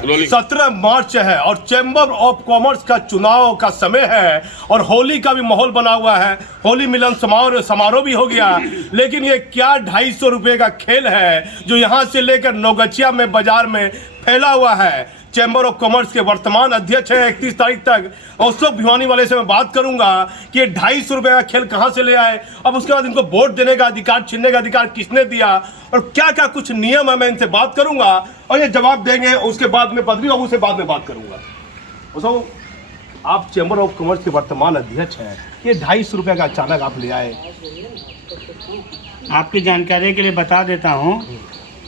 17 मार्च है और chamber of commerce का चुनाव का समय है और होली का भी माहौल बना हुआ है। होली मिलन समारोह भी हो गया, लेकिन ये क्या 250 रुपये का खेल है जो यहाँ से लेकर नौगछिया में बाजार में फैला हुआ है। चैम्बर ऑफ कॉमर्स के वर्तमान अध्यक्ष हैं 31 तारीख तक। अशोक भिवानी वाले से मैं बात करूंगा कि ये 250 रुपये का खेल कहाँ से ले आए, अब उसके बाद इनको वोट देने का अधिकार, छीनने का अधिकार किसने दिया और क्या क्या कुछ नियम है, मैं इनसे बात करूंगा और ये जवाब देंगे। उसके बाद में बद्री बाबू से बाद में बात करूंगा। उसको आप चैम्बर ऑफ कॉमर्स के वर्तमान अध्यक्ष हैं, ये 250 रुपये का अचानक आप ले आए। आपकी जानकारी के लिए बता देता हूँ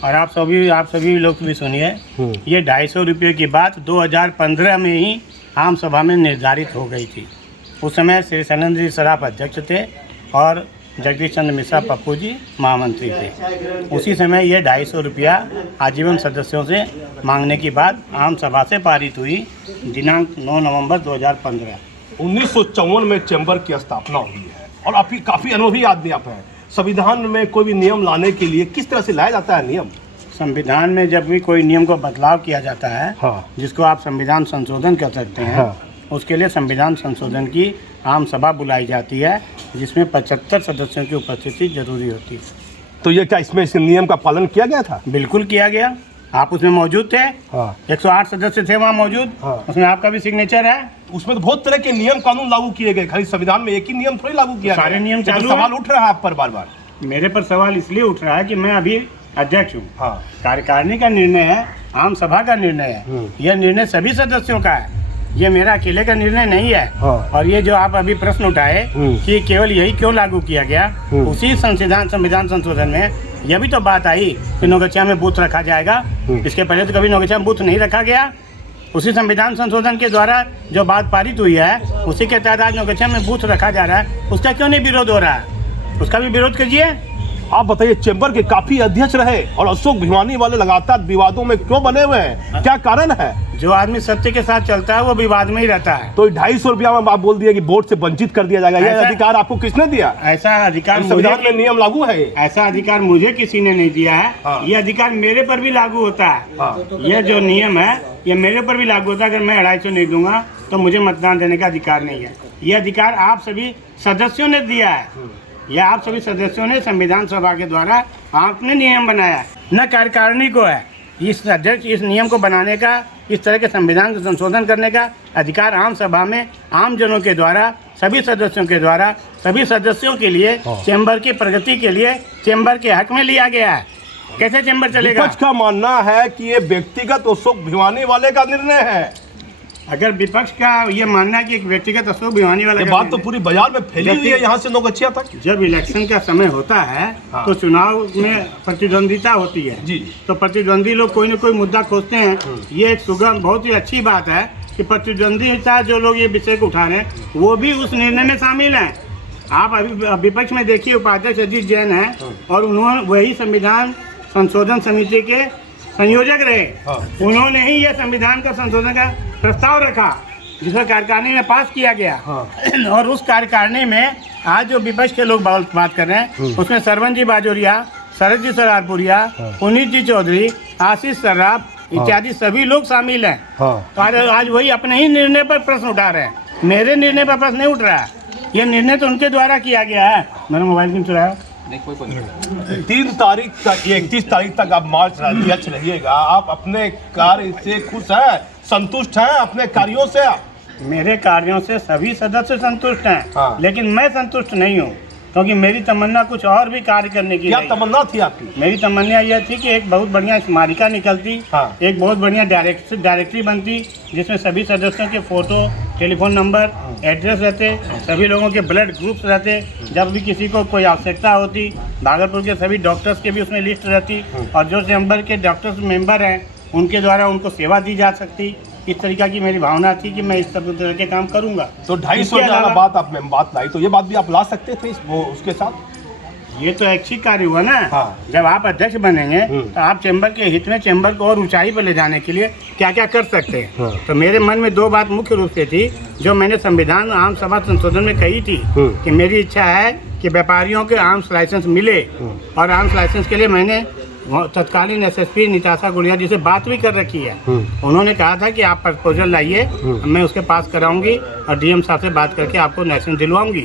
और आप सभी लोग भी सुनिए। ये 250 रुपये की बात 2015 में ही आम सभा में निर्धारित हो गई थी। उस समय श्री सैलेंद्र जी सराफ अध्यक्ष थे और जगदीश चंद्र मिश्रा पप्पू जी महामंत्री थे। उसी समय ये 250 रुपया आजीवन सदस्यों से मांगने की बात आम सभा से पारित हुई दिनांक 9 नवंबर 2015। 1954 में चैम्बर की स्थापना हुई है और अभी काफ़ी अनुभवी आदमी आप हैं। संविधान में कोई भी नियम लाने के लिए किस तरह से लाया जाता है नियम? संविधान में जब भी कोई नियम को बदलाव किया जाता है, जिसको आप संविधान संशोधन कर सकते हैं, उसके लिए संविधान संशोधन की आम सभा बुलाई जाती है, जिसमें 75 सदस्यों की उपस्थिति जरूरी होती है। तो ये क्या इसमें इस नियम का पालन किया गया था? बिल्कुल किया गया। आप उसमें मौजूद थे। 108 सदस्य थे वहाँ मौजूद। उसमें आपका भी सिग्नेचर है। उसमें तो बहुत तरह के नियम कानून लागू किए गए, खाली संविधान में एक ही नियम थोड़ी लागू किया गया। सारे नियम चालू। सवाल उठ रहा है आप पर बार बार। मेरे पर सवाल इसलिए उठ रहा है कि मैं अभी अध्यक्ष हूँ। कार्यकारिणी का निर्णय है, आम सभा का निर्णय है। यह निर्णय सभी सदस्यों का है, ये मेरा अकेले का निर्णय नहीं है। और ये जो आप अभी प्रश्न उठाए कि केवल यही क्यों लागू किया गया, उसी संविधान संशोधन में यह भी तो बात आई कि नौगछिया में बूथ रखा जाएगा। इसके पहले तो कभी नौगछिया में बूथ नहीं रखा गया। उसी संविधान संशोधन के द्वारा जो बात पारित हुई है, उसी के तहत आज नौगछिया में बूथ रखा जा रहा है। उसका क्यों नहीं विरोध हो रहा है? उसका भी विरोध कीजिए। आप बताइए, चैम्बर के काफी अध्यक्ष रहे और अशोक भिवानी वाले लगातार विवादों में क्यों बने हुए हैं, क्या कारण है? जो आदमी सत्य के साथ चलता है वो विवाद में ही रहता है। तो 250 रुपया में आप बोल दिए कि वोट से वंचित कर दिया जाएगा, यह अधिकार आपको किसने दिया? ऐसा अधिकार संविधान में नियम लागू है। ऐसा अधिकार मुझे किसी ने नहीं दिया है। ये अधिकार मेरे पर भी लागू होता है। यह जो नियम है ये मेरे पर भी लागू होता है। अगर मैं 250 नहीं दूंगा तो मुझे मतदान देने का अधिकार नहीं है। यह अधिकार आप सभी सदस्यों ने दिया है। यह आप सभी सदस्यों ने संविधान सभा के द्वारा आपने नियम बनाया, न कार्यकारिणी को है। इस अध्यक्ष इस नियम को बनाने का, इस तरह के संविधान का संशोधन करने का अधिकार आम सभा में आम जनों के द्वारा, सभी सदस्यों के द्वारा, सभी सदस्यों के लिए, चैम्बर की प्रगति के लिए, चैम्बर के हक में लिया गया है। कैसे चैम्बर चलेगा? विपक्ष का मानना है कि ये व्यक्तिगत अशोक भिवानी वाले का निर्णय है। अगर विपक्ष का ये मानना है कि एक व्यक्तिगत अशोक भिवानी वाला, बात तो पूरी बाजार में फैली हुई है, यहाँ से नौगछिया तक। जब इलेक्शन का समय होता है तो चुनाव में प्रतिद्वंदिता होती है जी। तो प्रतिद्वंदी लोग कोई न कोई मुद्दा खोजते हैं। ये एक सुगम, बहुत ही अच्छी बात है कि प्रतिद्वंदिता जो लोग ये विषय को उठा रहे हैं वो भी उस निर्णय में शामिल हैं। आप अभी विपक्ष में देखिए, उपाध्यक्ष अजीत जैन है और उन्होंने वही संविधान संशोधन समिति के संयोजक रहे। उन्होंने ही यह संविधान का संशोधन का प्रस्ताव रखा जिसको कार्यकारिणी में पास किया गया। और उस कार्यकारिणी में आज जो विपक्ष के लोग बात कर रहे हैं उसमें सरवन जी बाजोरिया, शरद जी सरारपुरिया, पुनीत जी चौधरी, आशीष सर्राफ इत्यादि सभी लोग शामिल हैं। तो आज वही अपने ही निर्णय पर प्रश्न उठा रहे हैं। मेरे निर्णय पर प्रश्न नहीं उठ रहा है। ये निर्णय तो उनके द्वारा किया गया है। मैंने मोबाइल क्यों चुराया? 3 तारीख तक, 31 तारीख तक आप मार्च अध्यक्ष रहिएगा। आप अपने कार्य से खुश हैं, संतुष्ट हैं अपने कार्यों से? मेरे कार्यों से सभी सदस्य संतुष्ट हैं। लेकिन मैं संतुष्ट नहीं हूँ, क्योंकि मेरी तमन्ना कुछ और भी कार्य करने की। क्या तमन्ना थी आपकी? मेरी तमन्ना यह थी कि एक बहुत बढ़िया स्मारिका निकलती, एक बहुत बढ़िया डायरेक्टरी बनती जिसमें सभी सदस्यों के फोटो, टेलीफोन नंबर, एड्रेस रहते, सभी लोगों के ब्लड ग्रुप्स रहते। जब भी किसी को कोई आवश्यकता होती, भागलपुर के सभी डॉक्टर्स के भी उसमें लिस्ट रहती और जो चैम्बर के डॉक्टर्स मेंबर हैं उनके द्वारा उनको सेवा दी जा सकती। इस तरीका की मेरी भावना थी कि मैं इस सब तरह के काम करूंगा। तो 250 वाला बात लाई, तो ये बात भी आप ला सकते थे उसके साथ। ये तो ऐच्छिक कार्य हुआ ना। जब आप अध्यक्ष बनेंगे तो आप चैम्बर के हित में चैम्बर को और ऊंचाई पर ले जाने के लिए क्या क्या कर सकते हैं। तो मेरे मन में 2 बात मुख्य रूप से थी जो मैंने संविधान आम सभा संशोधन में कही थी कि मेरी इच्छा है कि व्यापारियों के आर्म्स लाइसेंस मिले। और आर्म्स लाइसेंस के लिए मैंने तत्कालीन एसएसपी निताशा गुड़िया जी से बात भी कर रखी है। उन्होंने कहा था कि आप प्रपोजल लाइए, मैं उसके पास कराऊंगी और डीएम साहब से बात करके आपको लाइसेंस दिलवाऊंगी।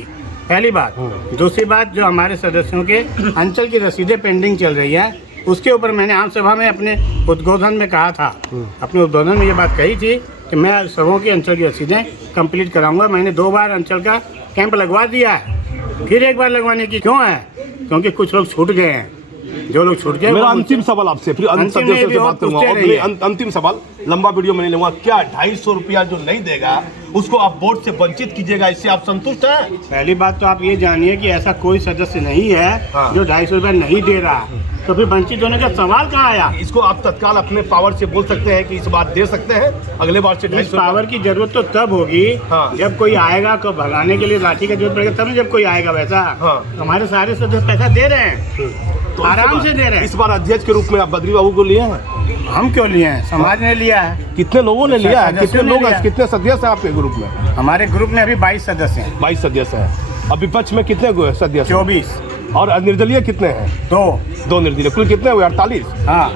पहली बात। दूसरी बात, जो हमारे सदस्यों के अंचल की रसीदें पेंडिंग चल रही है, उसके ऊपर मैंने आम सभा में अपने उद्बोधन में कहा था, अपने उद्बोधन में ये बात कही थी कि मैं सबों की अंचल की रसीदें कंप्लीट कराऊंगा। मैंने 2 बार अंचल का कैंप लगवा दिया है, फिर एक बार लगवाने की क्यों है? क्योंकि कुछ लोग छूट गए हैं। जो लोग छूट गए, मेरा अंतिम सवाल आपसे, फिर सदस्यों से बात करूंगा। और अंतिम सवाल, लंबा वीडियो में नहीं लूंगा। क्या 250 रुपया जो नहीं देगा उसको आप वोट से वंचित कीजिएगा, इससे आप संतुष्ट हैं? पहली बात तो आप ये जानिए कि ऐसा कोई सदस्य नहीं है जो 250 रुपया नहीं दे रहा, तो फिर वंचित होने का सवाल कहाँ आया? इसको आप तत्काल अपने पावर से बोल सकते हैं कि इस बार दे सकते हैं, अगले बार से 250 पावर की जरूरत तो तब होगी जब कोई आएगा, को भगाने के लिए लाठी का जरूरत पड़ेगा, तब जब कोई आएगा वैसा। हमारे सारे सदस्य पैसा दे रहे हैं, तो आराम से दे रहे हैं। इस बार अध्यक्ष के रूप में आप बद्री बाबू को लिए हैं? हम क्यों लिए हैं? समाज ने लिया है। कितने लोगों ने लिया है? कितने लोग, कितने सदस्य हैं आपके ग्रुप में? हमारे ग्रुप में अभी 22 सदस्य हैं। 22 सदस्य हैं। अब विपक्ष में कितने सदस्य? 24। और निर्दलीय कितने हैं? 2 निर्दलीय। कुल कितने हुए? 48। हाँ।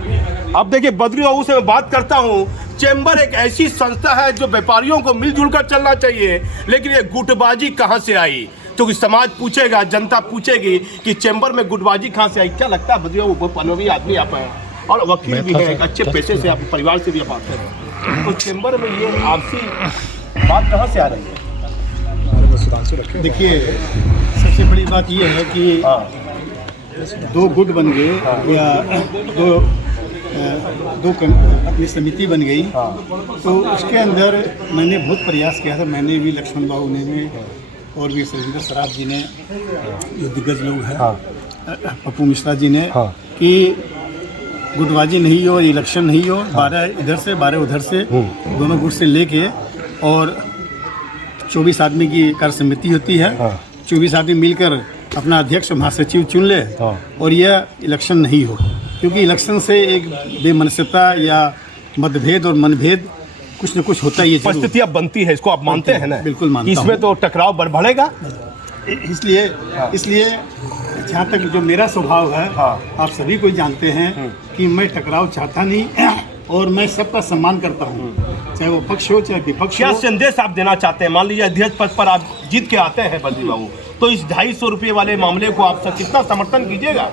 अब देखिए, बद्री बाबू से मैं बात करता हूँ। चैम्बर एक ऐसी संस्था है जो व्यापारियों को मिलजुल कर चलना चाहिए, लेकिन ये गुटबाजी कहाँ से आई? क्योंकि समाज पूछेगा, जनता पूछेगी कि चैम्बर में गुटबाजी कहाँ से आई। क्या लगता है बद्री बाबू, बहुत अनुभवी आदमी आप हैं और वकील भी हैं, एक अच्छे पेशे से, आप परिवार से भी आप आते हैं, तो चैम्बर में ये आपसी बात कहाँ से आ रही है? देखिए, सबसे बड़ी बात ये है कि 2 गुट बन गए या दो अपनी समिति बन गई, तो उसके अंदर मैंने बहुत प्रयास किया था। मैंने भी, लक्ष्मण बाबू ने और भी शैलेंद्र सराफ जी ने, जो दिग्गज लोग हैं, पप्पू मिश्रा जी ने, कि गुटबाजी नहीं हो, इलेक्शन नहीं हो, 12 इधर से 12 उधर से, दोनों गुट से लेके, और 24 आदमी की कार्य समिति होती है। 24 आदमी मिलकर अपना अध्यक्ष महासचिव चुन ले, और यह इलेक्शन नहीं हो, क्योंकि इलेक्शन से एक बेमनस्यता या मतभेद और मनभेद कुछ न कुछ होता ही है, परिस्थितियां बनती है। इसको आप मानते हैं ना? बिल्कुल मानता हूं। इसमें तो टकराव बढ़ेगा। इसलिए जहाँ तक जो मेरा स्वभाव है, आप सभी को जानते हैं कि मैं टकराव चाहता नहीं, और मैं सबका सम्मान करता हूँ, चाहे वो पक्ष हो चाहे विपक्ष हो। क्या संदेश आप देना चाहते हैं? मान लीजिए अध्यक्ष पद पर आप जीत के आते हैं बद्री बाबू, तो इस 250 रुपये वाले मामले को आप कितना समर्थन कीजिएगा?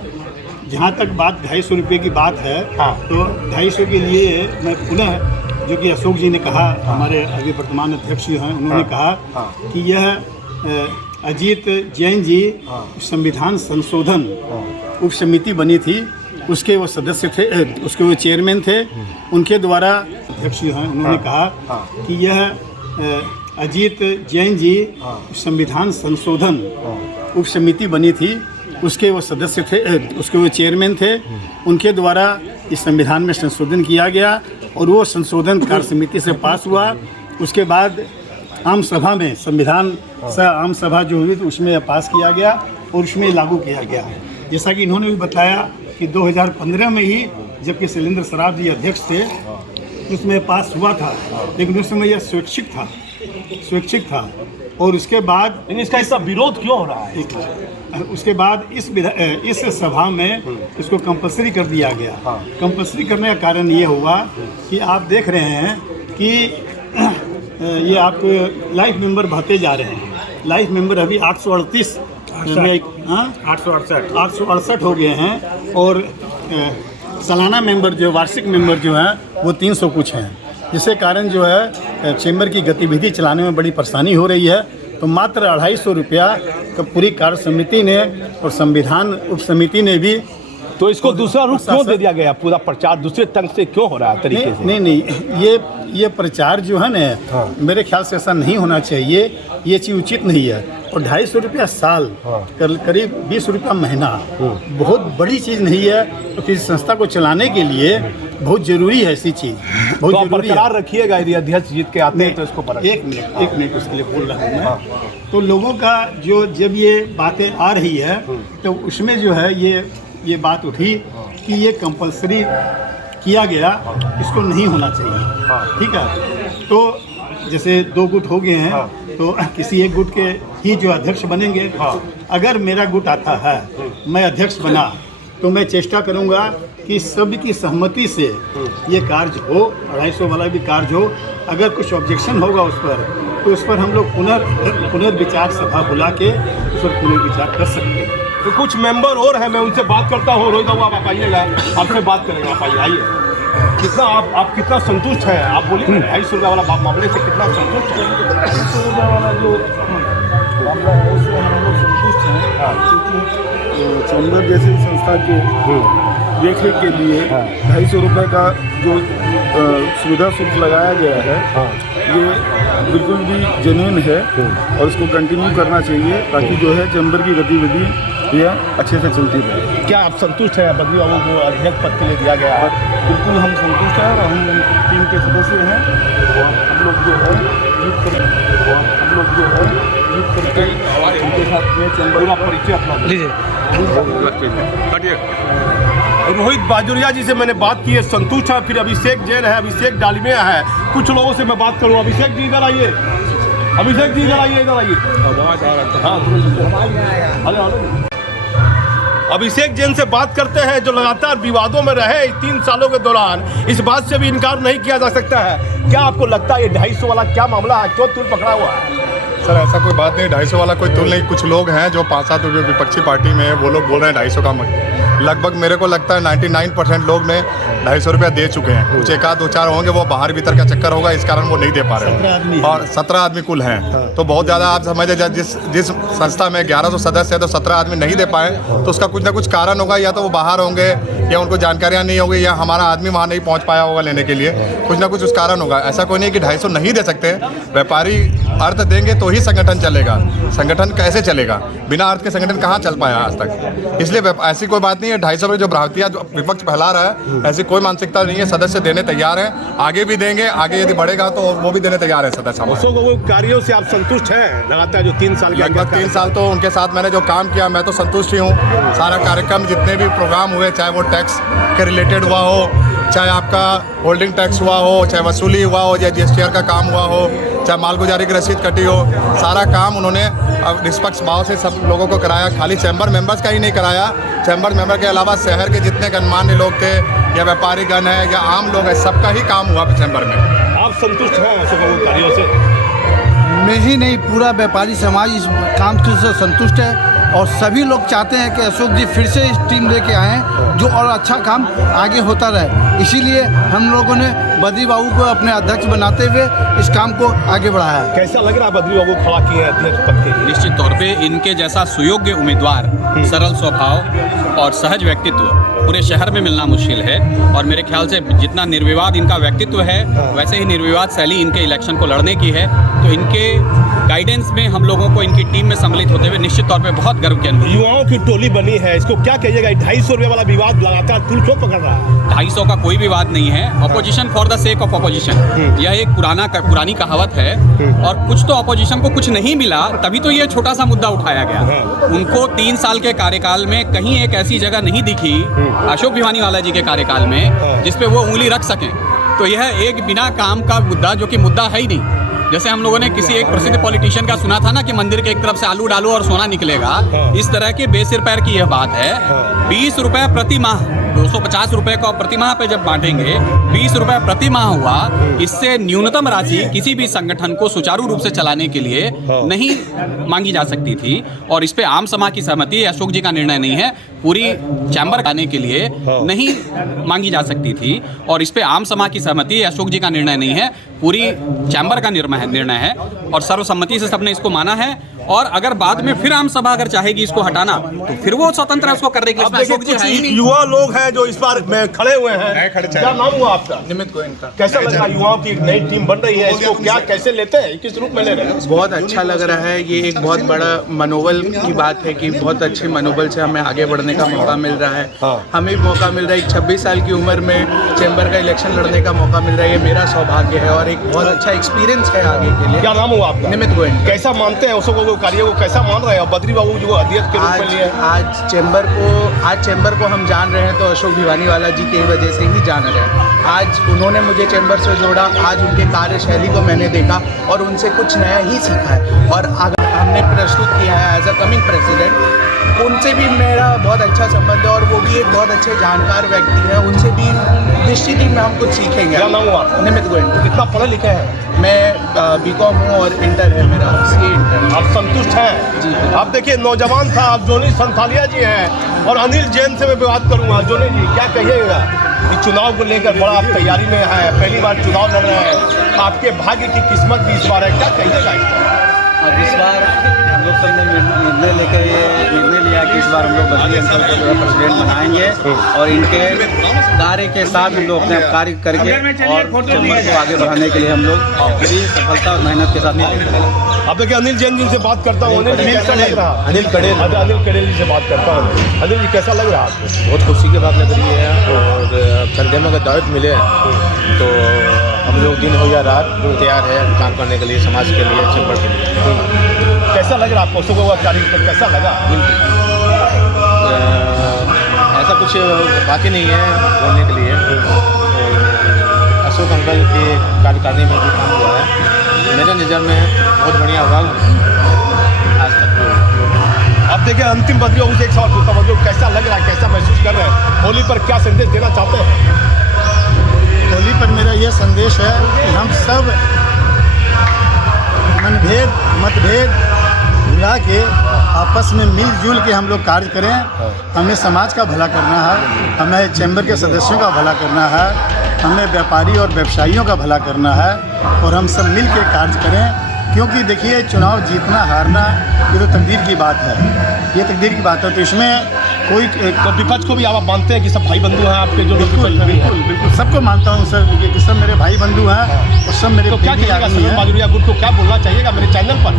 जहाँ तक बात 250 रुपये की बात है, तो 250 के लिए मैं पुनः, जो कि अशोक जी ने कहा, हमारे अभी वर्तमान अध्यक्ष जो हैं, उन्होंने कहा कि यह अजीत जैन जी संविधान संशोधन उप समिति बनी थी, उसके वो सदस्य थे, उसके वो चेयरमैन थे, उनके द्वारा अध्यक्ष जो हैं, उन्होंने कहा कि यह अजीत जैन जी संविधान संशोधन उप समिति बनी थी, उसके वो सदस्य थे, उसके वो चेयरमैन थे, उनके द्वारा इस संविधान में संशोधन किया गया, और वो संशोधन कार्य समिति से पास हुआ। उसके बाद आम सभा में, संविधान आम सभा जो हुई, तो उसमें पास किया गया और उसमें लागू किया गया। जैसा कि इन्होंने भी बताया कि 2015 में ही, जबकि शैलेंद्र सराफ जी अध्यक्ष थे, उसमें पास हुआ था, लेकिन उस समय यह स्वैच्छिक था। और उसके बाद इसका ऐसा विरोध क्यों हो रहा है? उसके बाद इस सभा में इसको कंपलसरी कर दिया गया। कंपलसरी करने का कारण ये हुआ कि आप देख रहे हैं कि ये आप लाइफ मेंबर बढ़ते जा रहे हैं। लाइफ मेंबर अभी 838 868 हो गए हैं, और सालाना मेंबर जो, वार्षिक मेंबर जो है, वो 300 कुछ हैं, जिसके कारण जो है चैम्बर की गतिविधि चलाने में बड़ी परेशानी हो रही है। तो मात्र 250 रुपया का पूरी कार्य समिति ने और संविधान उप समिति ने भी, तो इसको दूसरा रूप क्यों दे दिया गया? पूरा प्रचार दूसरे तंग से क्यों हो रहा है तरीके से? नहीं, ये प्रचार जो है ना, मेरे ख्याल से ऐसा नहीं होना चाहिए, ये चीज़ उचित नहीं है। और 250 रुपया साल, करीब 20 रुपया महीना, बहुत बड़ी चीज़ नहीं है। तो किसी संस्था को चलाने के लिए बहुत जरूरी है ऐसी चीज़, बहुत तो जरूरी बरकरार रखिएगा। यदि अध्यक्ष जीत के आते हैं तो इसको एक मिनट उसके लिए बोल रहा हूँ मैं। तो लोगों का जो, जब ये बातें आ रही है, तो उसमें जो है ये बात उठी कि ये कंपलसरी किया गया, इसको नहीं होना चाहिए। ठीक है, तो जैसे 2 गुट हो गए हैं, तो किसी एक गुट के ही जो अध्यक्ष बनेंगे। अगर मेरा गुट आता है, मैं अध्यक्ष बना, तो मैं चेष्टा करूंगा कि सबकी सहमति से ये कार्य हो, 250 वाला भी कार्य हो। अगर कुछ ऑब्जेक्शन होगा उस पर, तो उस पर हम लोग पुनर्विचार सभा बुला के उस पर पुनर्विचार कर सकते हैं। तो कुछ मेंबर और हैं, मैं उनसे बात करता हूँ। रोहित बाबू आप आइएगा, आपसे बात करेंगे। आप आइए। कितना आप कितना संतुष्ट हैं? आप बोलिए 250 रुपये वाला मामले से कितना संतुष्ट हैं? 250 रुपये वाला जो मामला है उससे हम लोग संतुष्ट हैं, क्योंकि चैम्बर जैसी संस्था के देखरेख के लिए 250 रुपये का जो सुविधा शुल्क लगाया गया है, ये बिल्कुल भी जेन्युइन है और इसको कंटिन्यू करना चाहिए, ताकि जो है चैम्बर की गतिविधि यह अच्छे से चलती रहे। क्या आप संतुष्ट हैं बद्री बाबू को अध्यक्ष पद के लिए दिया गया है? बिल्कुल हम संतुष्ट हैं और हम टीम के सदस्य हैं और हम लोग जो है जीत करके उनके साथ में चैम्बर पूरा परिचय अपना लीजिए। रोहित बाजुरिया जी से मैंने बात की है, संतुष्ट है। फिर अभिषेक जैन है, अभिषेक डालमिया है। कुछ लोगों से मैं बात करूँ। अभिषेक जी इधर आइए, अभिषेक जी इधर आइए, इधर आइए। आवाज़ आ रहा है। अभिषेक जैन से बात करते हैं, जो लगातार विवादों में रहे 3 सालों के दौरान। इस बात से भी इनकार नहीं किया जा सकता है। क्या आपको लगता है ये 250 वाला क्या मामला है, क्यों तूल पकड़ा हुआ है? सर ऐसा कोई बात नहीं, 250 वाला कोई तुल नहीं। कुछ लोग हैं जो 5-7 रुपये विपक्षी पार्टी में है, वो लोग बोल रहे हैं 250 का। लगभग मेरे को लगता है 99% लोग ने 250 रुपया दे चुके हैं। कुछ 1-2-4 होंगे वो बाहर भीतर का चक्कर होगा, इस कारण वो नहीं दे पा रहे हैं। और 17 आदमी कुल हैं, तो बहुत ज़्यादा आप समझ लीजिए जिस संस्था में 1100 सदस्य है तो 17 आदमी नहीं दे पाए, तो उसका कुछ ना कुछ कारण होगा। या तो वो बाहर होंगे, या उनको जानकारियाँ नहीं होगी, या हमारा आदमी वहाँ नहीं पहुँच पाया होगा लेने के लिए। कुछ ना कुछ उस कारण होगा। ऐसा कोई नहीं कि 250 नहीं दे सकते। व्यापारी अर्थ देंगे तो ही संगठन चलेगा। संगठन कैसे चलेगा? बिना अर्थ के संगठन कहाँ चल पाया आज तक? इसलिए ऐसी कोई बात नहीं है। 250 रुपये जो भ्रांतियाँ जो विपक्ष फैला रहा है, ऐसी कोई मानसिकता नहीं है। सदस्य देने तैयार हैं, आगे भी देंगे। आगे यदि बढ़ेगा तो वो भी देने तैयार है सदस्य हमारे। कार्यों से आप संतुष्ट हैं? लगातार जो 3 साल लगभग 3 साल तो उनके साथ मैंने जो काम किया, मैं तो संतुष्ट ही हूँ। सारा कार्यक्रम जितने भी प्रोग्राम हुए, चाहे वो टैक्स के रिलेटेड हुआ हो, चाहे आपका होल्डिंग टैक्स हुआ हो, चाहे वसूली हुआ हो, या GSTR का काम हुआ हो, चाहे मालगुजारी की रसीद कटी हो, सारा काम उन्होंने निष्पक्ष भाव से सब लोगों को कराया। खाली चैम्बर मेंबर्स का ही नहीं कराया, चैम्बर मेंबर के अलावा शहर के जितने गणमान्य लोग थे, या व्यापारी गण है, या आम लोग हैं, सबका ही काम हुआ चैम्बर में। आप संतुष्ट हैं अशोक कार्यों से? मैं ही नहीं, पूरा व्यापारी समाज इस काम से संतुष्ट है और सभी लोग चाहते हैं कि अशोक जी फिर से इस टीम लेके आएँ जो और अच्छा काम आगे होता रहे। इसीलिए हम लोगों ने बद्री बाबू को अपने अध्यक्ष बनाते हुए इस काम को आगे बढ़ाया है। कैसा लग रहा है बद्री बाबू खड़ा किए हैं अध्यक्ष पद के लिए? निश्चित तौर पे इनके जैसा सुयोग्य उम्मीदवार, सरल स्वभाव और सहज व्यक्तित्व पूरे शहर में मिलना मुश्किल है। और मेरे ख्याल से जितना निर्विवाद इनका व्यक्तित्व है, वैसे ही निर्विवाद शैली इनके इलेक्शन को लड़ने की है। तो इनके गाइडेंस में हम लोगों को इनकी टीम में सम्मिलित होते हुए निश्चित तौर पे बहुत गर्व की अनुभूति। युवाओं की टोली बनी है, इसको क्या कहिएगा? 250 रुपये वाला विवाद लगातार तुल क्यों पकड़ रहा है? 250 का कोई विवाद नहीं है। Opposition for the sake of opposition, यह एक पुरानी कहावत है। और कुछ तो अपोजिशन को कुछ नहीं मिला, तभी तो ये छोटा सा मुद्दा उठाया गया। उनको 3 साल के कार्यकाल में कहीं एक ऐसी जगह नहीं दिखी अशोक भिवानीवाला जी के कार्यकाल में जिस पे वो उंगली रख सकें। तो यह एक बिना काम का मुद्दा, जो कि मुद्दा है ही नहीं। जैसे हम लोगों ने किसी एक प्रसिद्ध पॉलिटिशियन का सुना था ना कि मंदिर के एक तरफ से आलू डालो और सोना निकलेगा, इस तरह के बेसिर पैर की यह बात है। 20 रुपये प्रति माह, 250 रुपये को प्रति माह पे जब बांटेंगे, 20 रुपये प्रति माह हुआ। इससे न्यूनतम राशि किसी भी संगठन को सुचारू रूप से चलाने के लिए नहीं मांगी जा सकती थी। और इस पे आम सभा की सहमति, अशोक जी का निर्णय नहीं है, पूरी चैम्बर आने के लिए नहीं मांगी जा सकती थी। और इस पे आम सभा की सहमति, अशोक जी का निर्णय नहीं है, पूरी चैम्बर का निर्णय है। और सर्वसम्मति से सबने इसको माना है। और अगर बाद में फिर आम सभा अगर चाहेगी इसको हटाना, तो फिर वो स्वतंत्र है उसको करने के लिए। अशोक जी है ही नहीं। युवा लोग हैं जो इस बार में खड़े हुए हैं। क्या नाम हुआ आपका? निमित गोयन का। कैसा लग रहा है? युवाओं की एक नई टीम बन रही है, इसको क्या कैसे लेते हैं, किस रूप में ले रहे हैं? बहुत अच्छा लग रहा है। ये एक बहुत बड़ा मनोबल की बात है कि बहुत अच्छे मनोबल से हमें आगे बढ़ने का मौका मिल रहा है। हमें मौका मिल रहा है, 26 साल की उम्र में चैम्बर का इलेक्शन लड़ने का मौका मिल रहा है। ये मेरा सौभाग्य है और एक बहुत अच्छा एक्सपीरियंस है आगे के लिए। क्या नाम हुआ आपका? निमित गोयन। कैसा मानते हैं अशोक कार्य को, कैसा मान रहे हैं? बद्री बाबू जो अध्यक्ष के रूप में लिए आज चैम्बर को हम जान रहे हैं तो अशोक भिवानीवाला जी की वजह से ही जान रहे हैं। आज उन्होंने मुझे चैम्बर से जोड़ा, आज उनके कार्यशैली को मैंने देखा और उनसे कुछ नया ही सीखा है। और हमने प्रस्तुत किया है एज अ कमिंग प्रेसिडेंट, उनसे भी मेरा बहुत अच्छा संबंध है और वो भी एक बहुत अच्छे जानकार व्यक्ति है। उनसे भी निश्चित ही में हम कुछ सीखेंगे। क्या नाम हुआ? निमित गोयल। कितना पढ़े लिखे हैं? मैं बीकॉम हूँ और इंटर है मेरा, सीए इंटर। आप संतुष्ट हैं? जी। आप देखिए नौजवान था, आप जोनी संथालिया जी हैं और अनिल जैन से मैं बात करूंगा। जोनी जी क्या कहिएगा कि चुनाव को लेकर बड़ा आप तैयारी में है, पहली बार चुनाव लड़ रहे हैं, आपके भाग्य की किस्मत भी इस बार है, क्या कहिएगा इस बार? अब इस बार हम लोग सबने निर्णय लेकर ये निर्णय लिया कि इस बार हम लोग बद्री अंचल को जो है प्रेसिडेंट बनाएंगे और इनके कार्य के साथ हम लोग अपने कार्य करके और चैम्बर को आगे बढ़ाने के लिए हम लोग पूरी सफलता और मेहनत के साथ करेंगे। अब देखिए अनिल जैन जी से बात करता हूँ। अनिल जी कैसा लग रहा? अनिल कड़ेल जी से बात करता हूँ। अनिल जी कैसा लग रहा आपको? बहुत खुशी की बात लग रही है और कंधे में अगर दावत मिले तो हम लोग दिन हो या रात तैयार है काम करने के लिए, समाज के लिए, चैम्बर के लिए। कैसा लग रहा आपको? सुबह हुआ कार्यक्रम कैसा लगा? ऐसा कुछ बाकी नहीं है बोलने के लिए। अशोक अंकल के कार्यकारिणी में जो काम हुआ है मेरे नज़र में बहुत बढ़िया हुआ आज तक। अब देखिए अंतिम बदलियों उसे एक सवाल पूछता हूँ, कैसा लग रहा है, कैसा महसूस कर रहे हैं? होली पर क्या संदेश देना चाहते हैं? होली पर मेरा ये संदेश है कि हम सब मतभेद भुला के आपस में मिलजुल के हम लोग कार्य करें। हमें समाज का भला करना है, हमें चैम्बर के सदस्यों का भला करना है, हमें व्यापारी और व्यवसायियों का भला करना है और हम सब मिल के कार्य करें। क्योंकि देखिए चुनाव जीतना हारना ये तो तकदीर की बात है, ये तकदीर की बात है। तो इसमें कोई तो विपक्ष को भी आप मानते हैं कि सब भाई बंधु हैं आपके? जो बिल्कुल सबको मानता हूँ सर कि सब मेरे भाई बंधु हैं और सब मेरे तो क्या कहिएगा सरवन बाजुरिया गुट को, क्या बोलना चाहिएगा मेरे चैनल पर?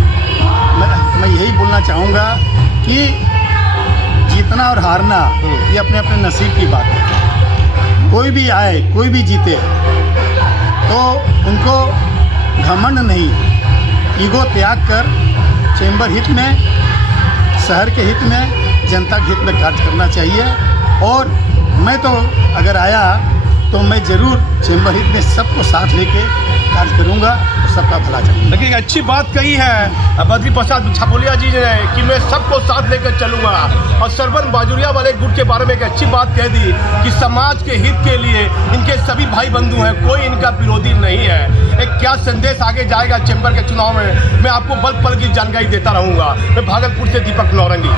मैं यही बोलना चाहूँगा कि जीतना और हारना ये अपने अपने नसीब की बात है। कोई भी आए, कोई भी जीते तो उनको घमंड नहीं, ईगो त्याग कर चैम्बर हित में, शहर के हित में, जनता के हित में कार्य करना चाहिए। और मैं तो अगर आया तो मैं ज़रूर चैम्बर हित में सबको साथ लेके कार्य करूँगा और सबका भला चाहूँगा। देखिए अच्छी बात कही है बद्री प्रसाद छापोलिया जी ने कि मैं सबको साथ लेकर चलूँगा, और सरवन बाजुरिया वाले गुट के बारे में एक अच्छी बात कह दी कि समाज के हित के लिए इनके सभी भाई बंधु हैं, कोई इनका विरोधी नहीं है। एक क्या संदेश आगे जाएगा चैम्बर के चुनाव में, मैं आपको पल पल की जानकारी देता रहूँगा। मैं भागलपुर से दीपक नौरंगी।